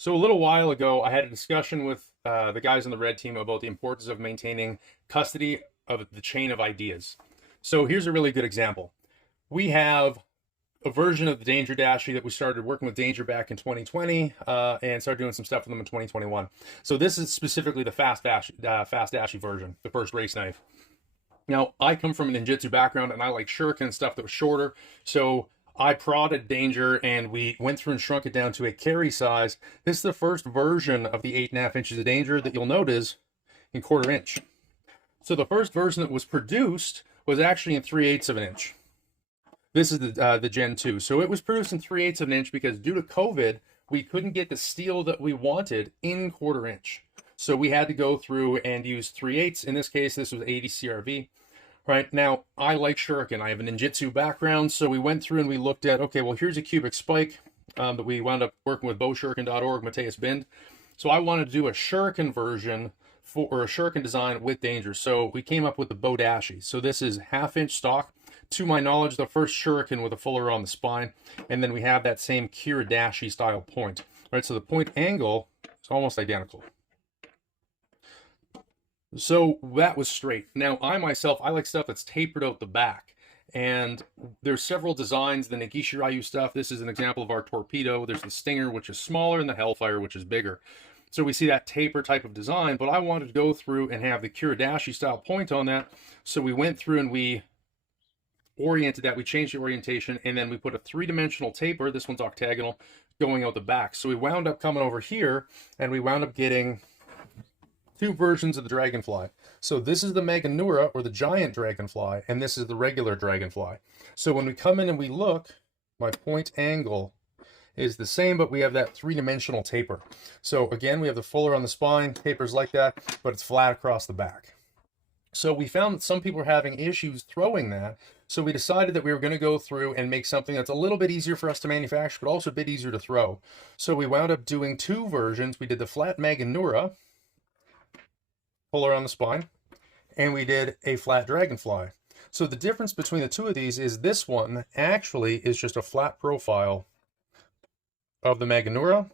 So a little while ago, I had a discussion with the guys on the red team about the importance of maintaining custody of the chain of ideas. So here's a really good example. We have a version of the Danger Dashie that we started working with Danger back in 2020 and started doing some stuff with them in 2021. So this is specifically the Fast Dashie version, the first race knife. Now, I come from a ninjutsu background and I like Shuriken stuff that was shorter. So I prodded Danger and we went through and shrunk it down to a carry size. This is the first version of the 8.5 inches of Danger that you'll notice in 1/4 inch. So the first version that was produced was actually in 3/8 of an inch. This is the Gen 2. So it was produced in 3/8 of an inch because due to COVID, we couldn't get the steel that we wanted in 1/4 inch. So we had to go through and use 3/8. In this case, this was 80 CRV. Right now, I like Shuriken. I have a ninjutsu background, so we went through and we looked at, okay, well, here's a cubic spike that we wound up working with bowshuriken.org, Mateus Bind. So I wanted to do a Shuriken version or a Shuriken design with Danger. So we came up with the bow dashie. So this is 1/2 inch stock. To my knowledge, the first Shuriken with a fuller on the spine, and then we have that same Kira Dashie style point. Right, so the point angle is almost identical. So that was straight. Now, I myself, I like stuff that's tapered out the back. And there's several designs, the Negishi Ryu stuff. This is an example of our torpedo. There's the Stinger, which is smaller, and the Hellfire, which is bigger. So we see that taper type of design, but I wanted to go through and have the Kiridashi style point on that. So we went through and we oriented that. We changed the orientation, and then we put a 3-dimensional taper. This one's octagonal, going out the back. So we wound up coming over here, and we wound up getting 2 versions of the Dragonfly. So this is the Meganura, or the giant Dragonfly, and this is the regular Dragonfly. So when we come in and we look, my point angle is the same, but we have that 3-dimensional taper. So again, we have the fuller on the spine, tapers like that, but it's flat across the back. So we found that some people were having issues throwing that, so we decided that we were going to go through and make something that's a little bit easier for us to manufacture, but also a bit easier to throw. So we wound up doing 2 versions. We did the flat Meganura, fuller on the spine, and we did a flat Dragonfly. So the difference between the 2 of these is this one actually is just a flat profile of the Meganura,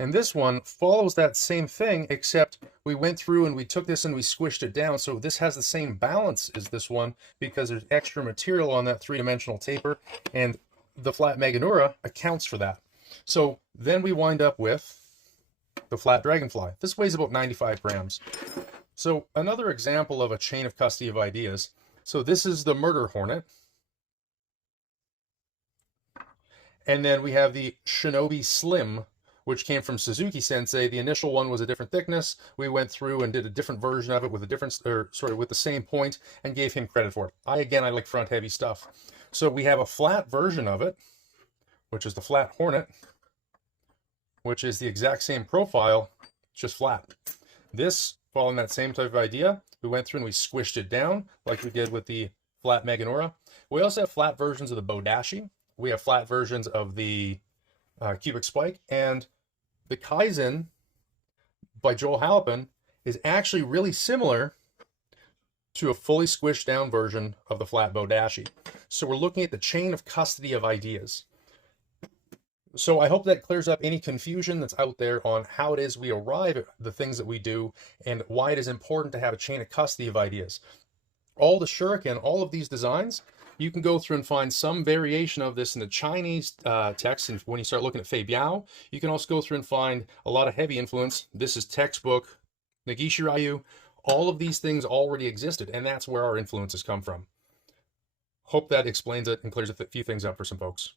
and this one follows that same thing, except we went through and we took this and we squished it down, so this has the same balance as this one because there's extra material on that 3-dimensional taper, and the flat Meganura accounts for that. So then we wind up with the flat Dragonfly. This weighs about 95 grams. So another example of a chain of custody of ideas. So this is the Murder Hornet. And then we have the Shinobi Slim, which came from Suzuki Sensei. The initial one was a different thickness. We went through and did a different version of it with a different, with the same point, and gave him credit for it. I like front heavy stuff. So we have a flat version of it, which is the Flat Hornet, which is the exact same profile, just flat. This, following that same type of idea, we went through and we squished it down like we did with the flat Meganura. We also have flat versions of the bow dashie. We have flat versions of the cubic spike, and the Kaizen by Joel Halpin is actually really similar to a fully squished down version of the flat bow dashie. So we're looking at the chain of custody of ideas. So I hope that clears up any confusion that's out there on how it is we arrive at the things that we do and why it is important to have a chain of custody of ideas. All the Shuriken, all of these designs, you can go through and find some variation of this in the Chinese text. And when you start looking at Fei Biao, you can also go through and find a lot of heavy influence. This is textbook, Negishi Ryu. All of these things already existed, and that's where our influences come from. Hope that explains it and clears a few things up for some folks.